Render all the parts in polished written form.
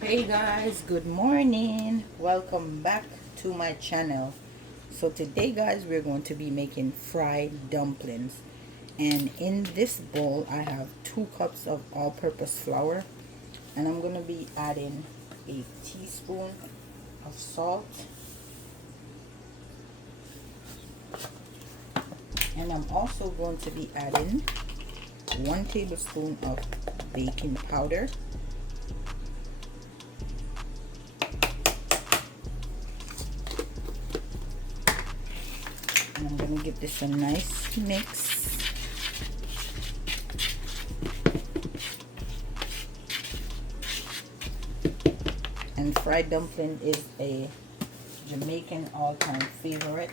Hey guys, good morning. Welcome back to my channel. So today guys, we're going to be making fried dumplings. And in this bowl, I have 2 cups of all-purpose flour. And I'm going to be adding a teaspoon of salt. And I'm also going to be adding 1 tablespoon of baking powder. And I'm going to give this a nice mix. And fried dumpling is a Jamaican all-time favorite.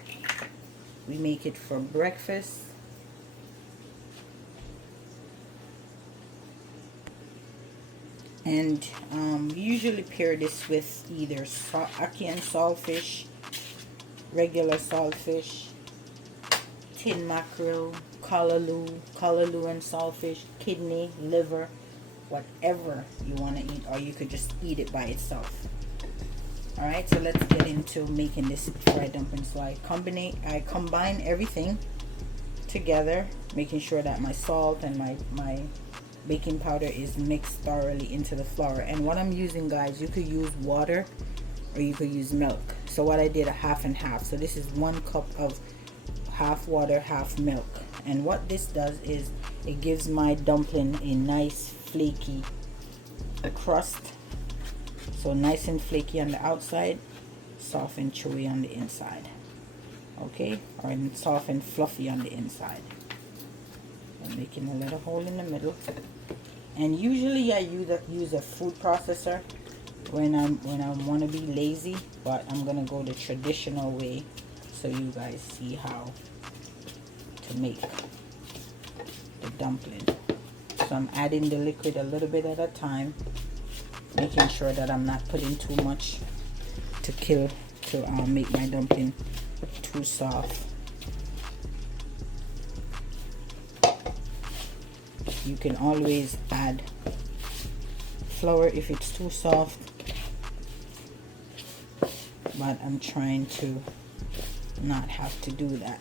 We make it for breakfast. And we usually pair this with either ackee and saltfish, regular saltfish, tin mackerel, callaloo and saltfish, kidney, liver, whatever you want to eat, or you could just eat it by itself. Alright, so let's get into making this fried dumpling. So I combine everything together, making sure that my salt and my baking powder is mixed thoroughly into the flour. And what I'm using, guys, you could use water or you could use milk. So what I did, a half and half. So this is 1 cup of half water, half milk. And what this does is it gives my dumpling a nice flaky crust. So nice and flaky on the outside, soft and chewy on the inside. Okay, or soft and fluffy on the inside. I'm making a little hole in the middle. And usually I use a food processor when I want to be lazy, but I'm gonna go the traditional way so you guys see how to make the dumpling. So I'm adding the liquid a little bit at a time, making sure that I'm not putting too much to make my dumpling too soft. You can always add flour if it's too soft, but I'm trying to not have to do that.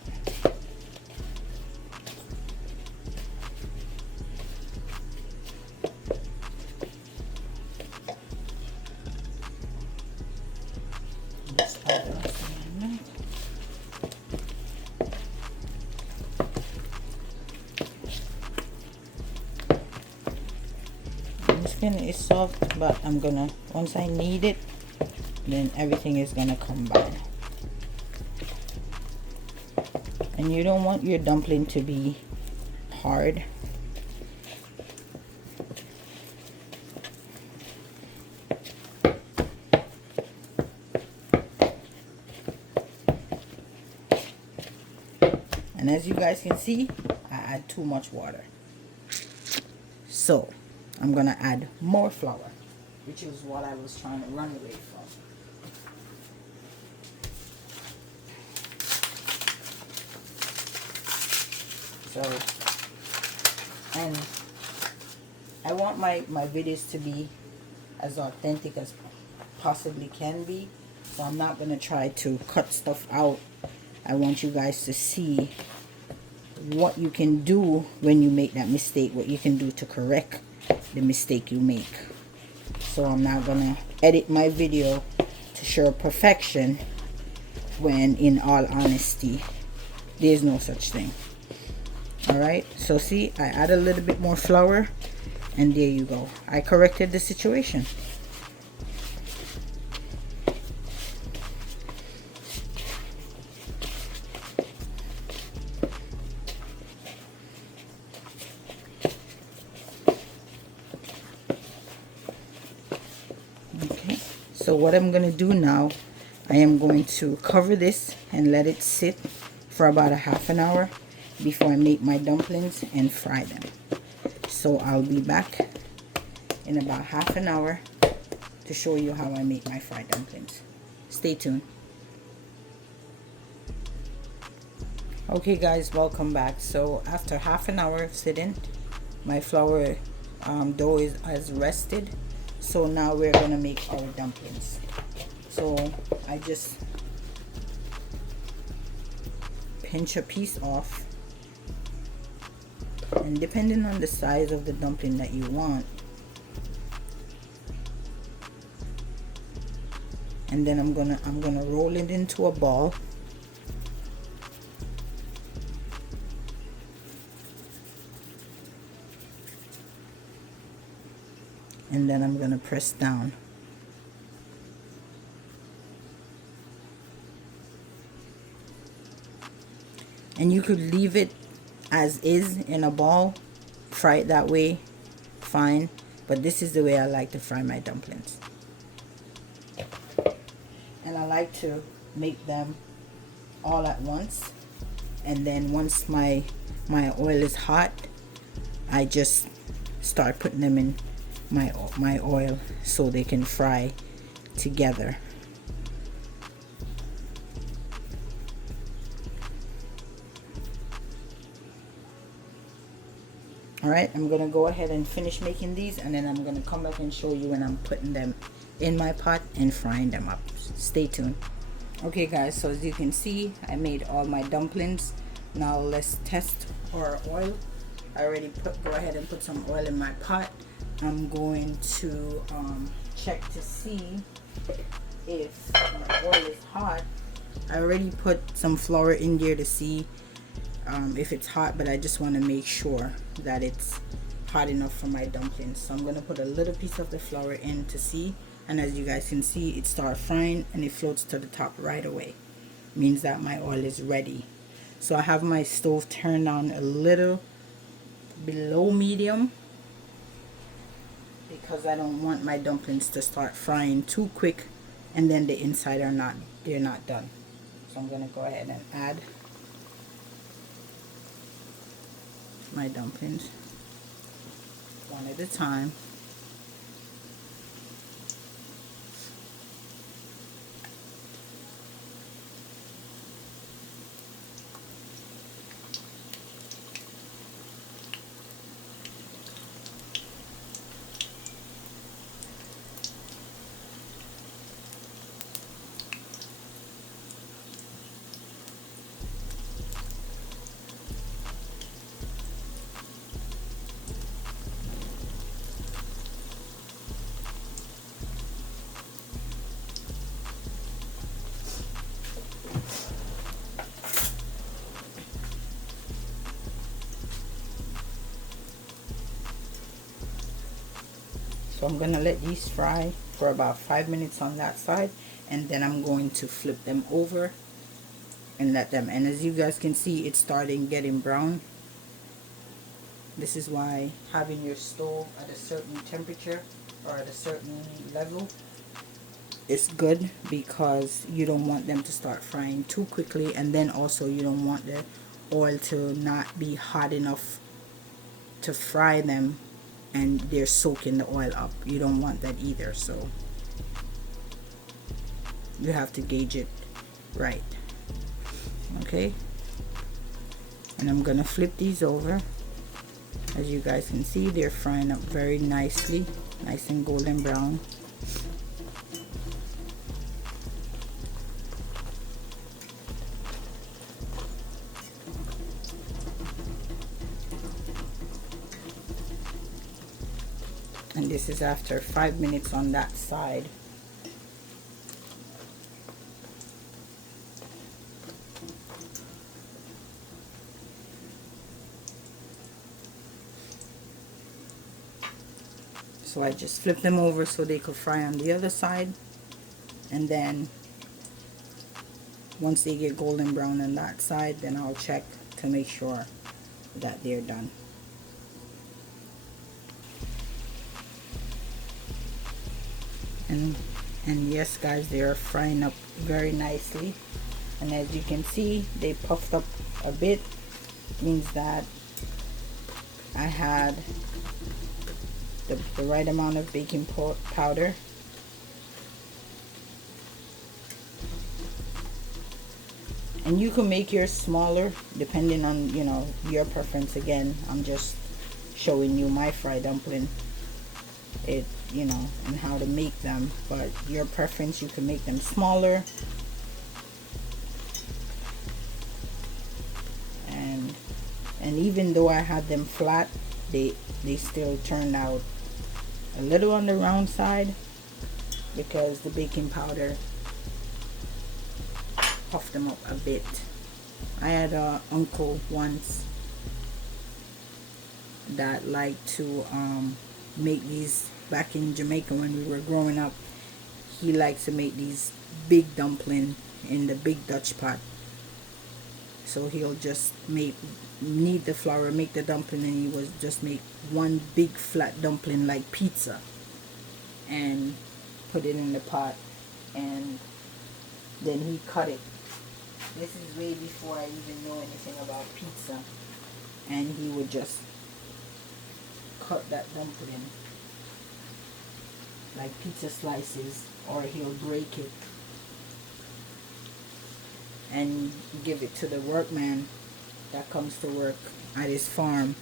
Skin is soft, but I'm gonna, once I knead it, then everything is gonna combine. And you don't want your dumpling to be hard. And as you guys can see, I add too much water. So I'm gonna add more flour, which is what I was trying to run away from. So, and I want my videos to be as authentic as possibly can be. So I'm not gonna try to cut stuff out. I want you guys to see what you can do when you make that mistake, what you can do to correct the mistake you make. So I'm not gonna edit my video to show perfection when in all honesty there's no such thing. Alright, so see, I add a little bit more flour and there you go, I corrected the situation. Okay, so what I'm going to do now, I am going to cover this and let it sit for about a half an hour before I make my dumplings and fry them. So I'll be back in about half an hour to show you how I make my fried dumplings. Stay tuned. Okay guys, welcome back. So after half an hour of sitting, my flour dough has rested. So now we're gonna make our dumplings. So I just pinch a piece off, and depending on the size of the dumpling that you want, and then I'm gonna roll it into a ball. And then I'm gonna press down. And you could leave it as is in a ball, fry it that way, fine. But this is the way I like to fry my dumplings. And I like to make them all at once. And then once my oil is hot, I just start putting them in my oil so they can fry together. Alright, I'm gonna go ahead and finish making these, and then I'm gonna come back and show you when I'm putting them in my pot and frying them up. Stay tuned. Okay guys, so as you can see, I made all my dumplings. Now let's test our oil. I already go ahead and put some oil in my pot. I'm going to check to see if my oil is hot. I already put some flour in there to see if it's hot, but I just want to make sure that it's hot enough for my dumplings. So I'm going to put a little piece of the flour in to see, and as you guys can see, it starts frying and it floats to the top right away. Means that my oil is ready. So I have my stove turned on a little below medium, because I don't want my dumplings to start frying too quick and then the inside they're not done. So I'm gonna go ahead and add my dumplings one at a time. So I'm gonna let these fry for about 5 minutes on that side, and then I'm going to flip them over and let them, and as you guys can see, it's starting getting brown. This is why having your stove at a certain temperature or at a certain level is good, because you don't want them to start frying too quickly, and then also you don't want the oil to not be hot enough to fry them and they're soaking the oil up. You don't want that either, so you have to gauge it right. Okay, and I'm gonna flip these over. As you guys can see, they're frying up very nicely, nice and golden brown. And this is after 5 minutes on that side. So I just flip them over so they could fry on the other side, and then once they get golden brown on that side, then I'll check to make sure that they're done. And yes guys, they are frying up very nicely, and as you can see, they puffed up a bit. Means that I had the right amount of baking powder. And you can make yours smaller depending on, you know, your preference. Again, I'm just showing you my fried dumpling. It you know, and how to make them, but your preference, you can make them smaller. And even though I had them flat, they still turned out a little on the round side because the baking powder puffed them up a bit. I had a uncle once that liked to make these back in Jamaica when we were growing up. He likes to make these big dumpling in the big Dutch pot. So he'll just knead the flour, make the dumpling, and he was just make one big flat dumpling like pizza and put it in the pot, and then he cut it. This is way before I even know anything about pizza, and he would just cut that dumpling like pizza slices, or he'll break it and give it to the workman that comes to work at his farm.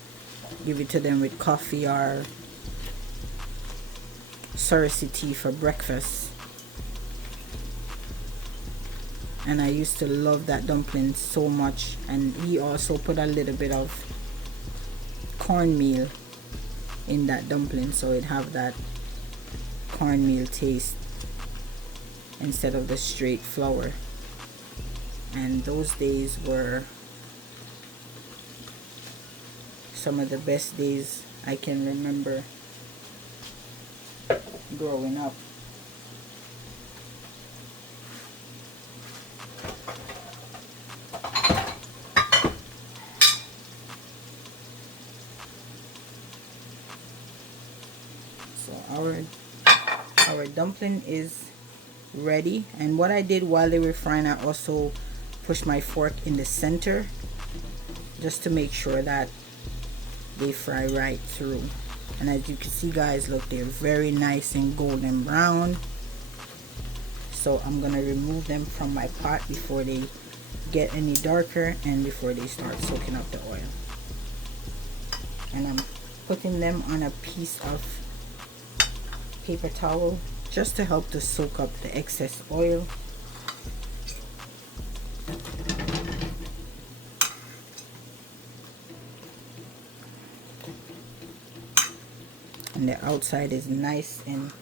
Give it to them with coffee or Surrey tea for breakfast. And I used to love that dumpling so much. And he also put a little bit of cornmeal in that dumpling, so it have that cornmeal taste instead of the straight flour. And those days were some of the best days I can remember growing up. So our dumpling is ready, and what I did while they were frying, I also pushed my fork in the center just to make sure that they fry right through. And as you can see, guys, look, they're very nice and golden brown. So I'm gonna remove them from my pot before they get any darker and before they start soaking up the oil. And I'm putting them on a piece of paper towel just to help to soak up the excess oil. And the outside is nice and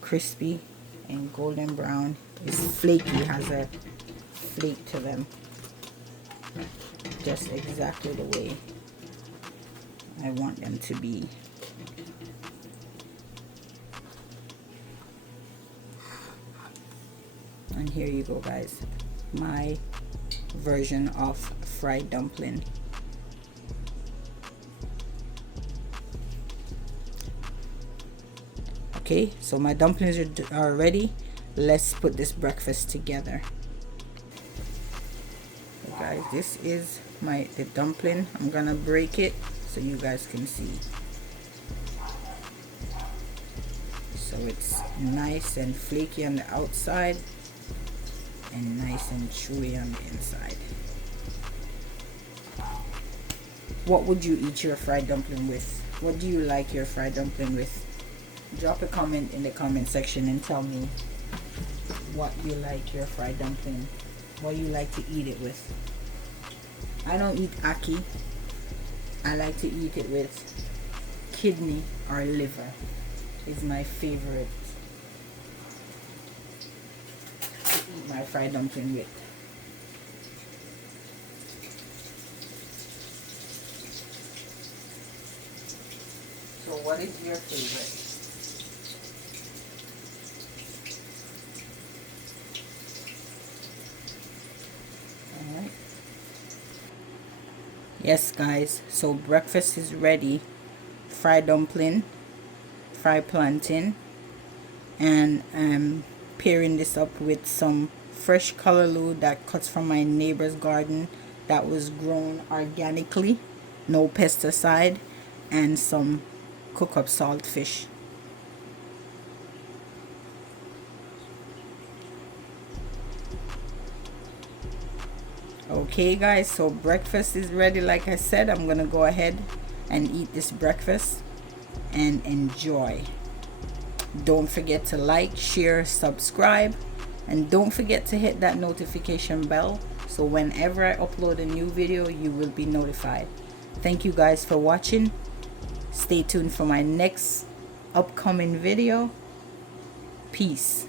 crispy and golden brown. It's flaky, has a flake to them, just exactly the way I want them to be. And here you go, guys, my version of fried dumpling. Okay, so my dumplings are ready. Let's put this breakfast together. So guys, this is the dumpling. I'm gonna break it so you guys can see. So it's nice and flaky on the outside and nice and chewy on the inside. What would you eat your fried dumpling with? What do you like your fried dumpling with? Drop a comment in the comment section and tell me what you like your fried dumpling, what you like to eat it with. I don't eat ackee. I like to eat it with kidney or liver. Is my favorite to eat my fried dumpling with. So what is your favorite? Alright. Yes, guys, so breakfast is ready. Fried dumpling, fried plantain, and I'm pairing this up with some fresh callaloo that cuts from my neighbor's garden that was grown organically, no pesticide, and some cook up saltfish. Okay, guys, so breakfast is ready. Like I said, I'm gonna go ahead and eat this breakfast and enjoy. Don't forget to like, share, subscribe, and don't forget to hit that notification bell so whenever I upload a new video, you will be notified. Thank you guys for watching. Stay tuned for my next upcoming video. Peace.